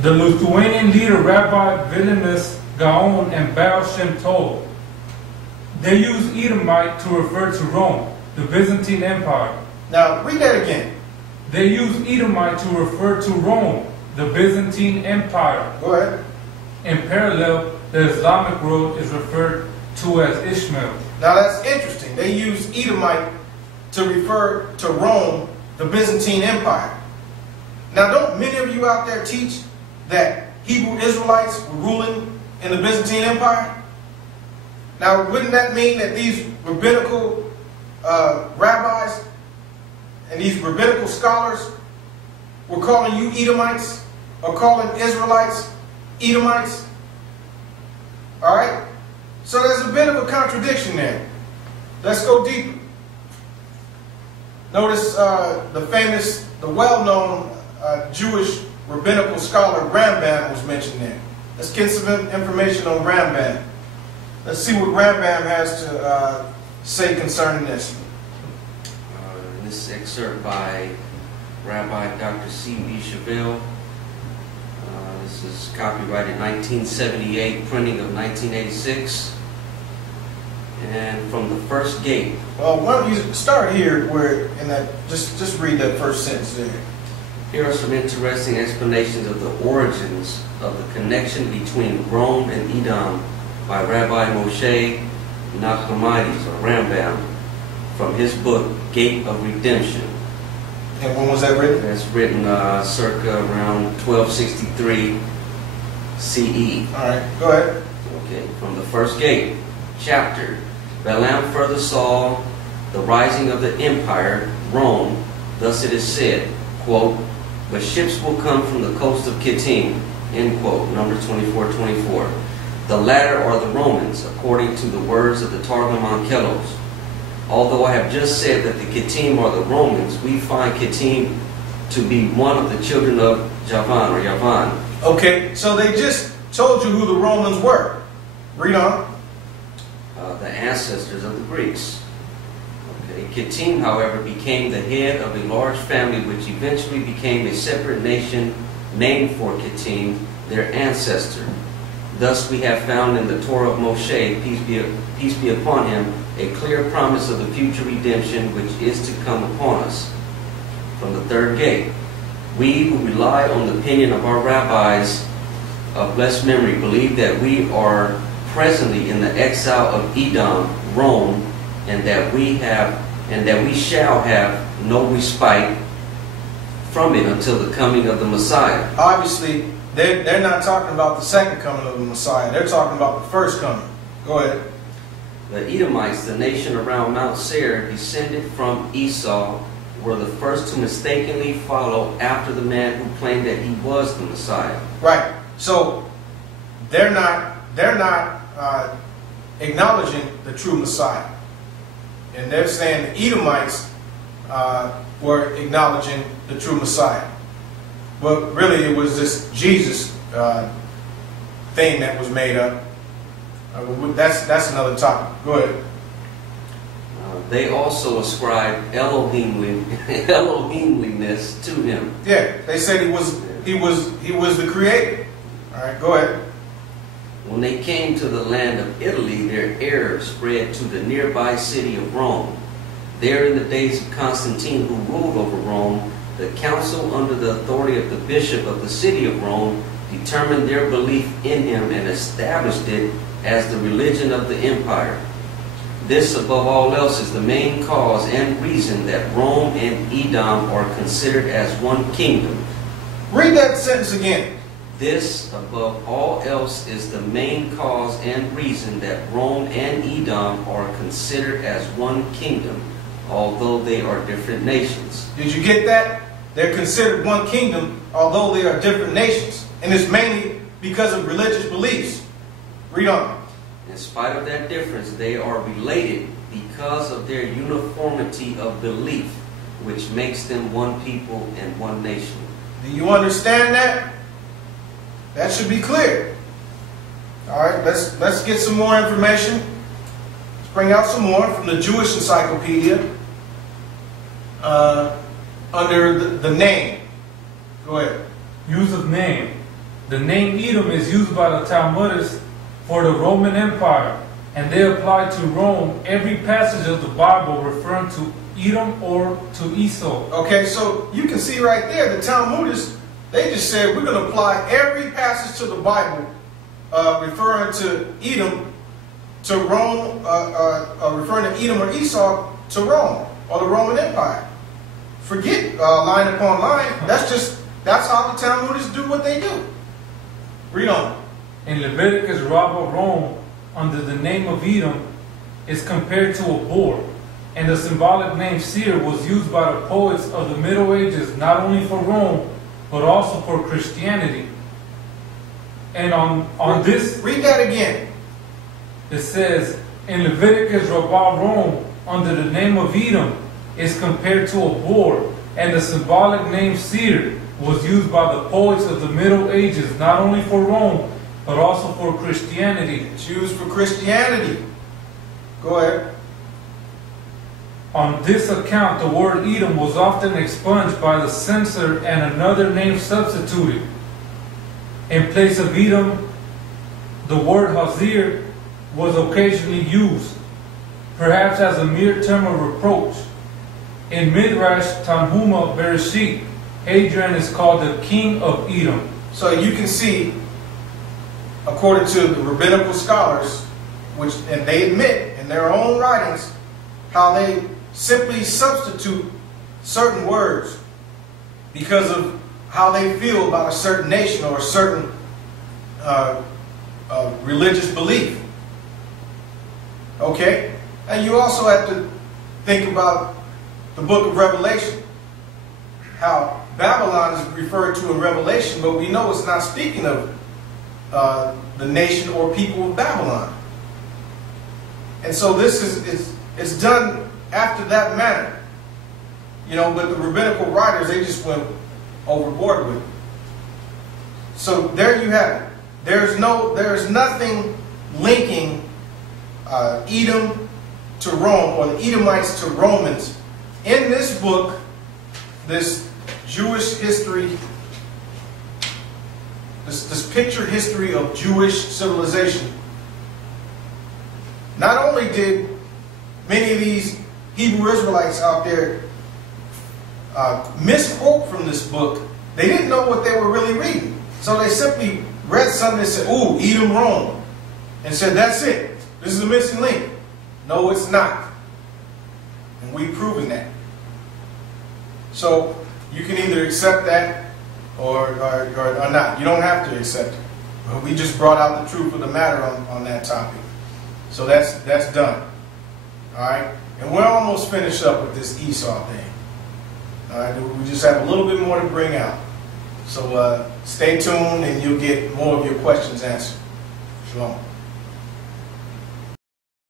The Lithuanian leader Rabbi Vilnius Gaon and Baal Shem Tov. They use Edomite to refer to Rome, the Byzantine Empire. Now, read that again. They use Edomite to refer to Rome, the Byzantine Empire. Go ahead. In parallel, the Islamic world is referred to as Ishmael. Now, that's interesting. They use Edomite to refer to Rome, the Byzantine Empire. Now, don't many of you out there teach that Hebrew Israelites were ruling in the Byzantine Empire? Now, wouldn't that mean that these rabbinical rabbis and these rabbinical scholars were calling you Edomites or calling Israelites Edomites? All right? So there's a bit of a contradiction there. Let's go deeper. Notice the well-known Jewish rabbinical scholar Rambam was mentioned there. Let's get some information on Rambam. Let's see what Rambam has to say concerning this. This excerpt by Rabbi Dr. C.B. Chevelle. This is copyrighted 1978, printing of 1986. And from the first gate. Well, why don't you start here where in that just read that first sentence there. Here are some interesting explanations of the origins of the connection between Rome and Edom by Rabbi Moshe Nachmanides, or Rambam, from his book Gate of Redemption. And when was that written? That's written circa around 1263 CE. All right, go ahead. Okay, from the first gate, chapter. Balaam further saw the rising of the empire, Rome. Thus it is said, quote, but ships will come from the coast of Kittim, end quote, Numbers 24:24. The latter are the Romans, according to the words of the Targum Onkelos. Although I have just said that the Kittim are the Romans, we find Kittim to be one of the children of Javan, or Yavan. Okay, so they just told you who the Romans were. Read on. The ancestors of the Greeks. Okay. Kittim, however, became the head of a large family which eventually became a separate nation named for Kittim, their ancestor. Thus we have found in the Torah of Moshe, peace be upon him, a clear promise of the future redemption which is to come upon us. From the third gate, we who rely on the opinion of our rabbis of blessed memory believe that we are presently in the exile of Edom, Rome, and that we shall have no respite from it until the coming of the Messiah. Obviously, they're not talking about the second coming of the Messiah. They're talking about the first coming. Go ahead. The Edomites, the nation around Mount Seir, descended from Esau, were the first to mistakenly follow after the man who claimed that he was the Messiah. Right. So they're not acknowledging the true Messiah, and they're saying the Edomites were acknowledging the true Messiah. But really, it was this Jesus thing that was made up. That's another topic. Go ahead. They also ascribed Elohimliness to him. Yeah, they said he was the creator. All right, go ahead. When they came to the land of Italy, their error spread to the nearby city of Rome. There, in the days of Constantine, who ruled over Rome, the council, under the authority of the bishop of the city of Rome, determined their belief in him and established it as the religion of the empire. This, above all else, is the main cause and reason that Rome and Edom are considered as one kingdom. Read that sentence again. This, above all else, is the main cause and reason that Rome and Edom are considered as one kingdom, although they are different nations. Did you get that? They're considered one kingdom, although they are different nations. And it's mainly because of religious beliefs. Read on. In spite of that difference, they are related because of their uniformity of belief, which makes them one people and one nation. Do you understand that? That should be clear. All right, let's get some more information. Let's bring out some more from the Jewish Encyclopedia under the name. Go ahead. Use of name. The name Edom is used by the Talmudists for the Roman Empire, and they apply to Rome every passage of the Bible referring to Edom or to Esau. Okay, so you can see right there, the Talmudists, they just said we're going to apply every passage to the Bible referring to Edom to Rome, referring to Edom or Esau to Rome or the Roman Empire. Forget line upon line. That's how the Talmudists do what they do. Read on. In Leviticus, Rabbah Rome, under the name of Edom, is compared to a boar, and the symbolic name Seir was used by the poets of the Middle Ages not only for Rome, but also for Christianity. And on this... Read that again. It says, in Leviticus, Rabbah Rome, under the name of Edom, is compared to a boar, and the symbolic name Seir was used by the poets of the Middle Ages, not only for Rome, but also for Christianity. It's used for Christianity. Go ahead. On this account, the word Edom was often expunged by the censor and another name substituted. In place of Edom, the word Hazir was occasionally used, perhaps as a mere term of reproach. In Midrash Tanhuma Bereshit, Hadrian is called the king of Edom. So you can see, according to the rabbinical scholars, and they admit in their own writings, how they simply substitute certain words because of how they feel about a certain nation or a certain religious belief. Okay? And you also have to think about the book of Revelation. How Babylon is referred to in Revelation, but we know it's not speaking of the nation or people of Babylon. And so this it's done after that manner. You know, but the rabbinical writers, they just went overboard with it. So there you have it. There's nothing linking Edom to Rome, or the Edomites to Romans in this book, this Jewish history, this picture history of Jewish civilization. Not only did many of these Hebrew Israelites out there misquote from this book, they didn't know what they were really reading. So they simply read something and said, ooh, Edom-Rome, and said, that's it. This is a missing link. No, it's not. And we've proven that. So you can either accept that or not. You don't have to accept it. But we just brought out the truth of the matter on that topic. So that's done. All right? And we're almost finished up with this Esau thing. All right? We just have a little bit more to bring out. So stay tuned and you'll get more of your questions answered. Shalom.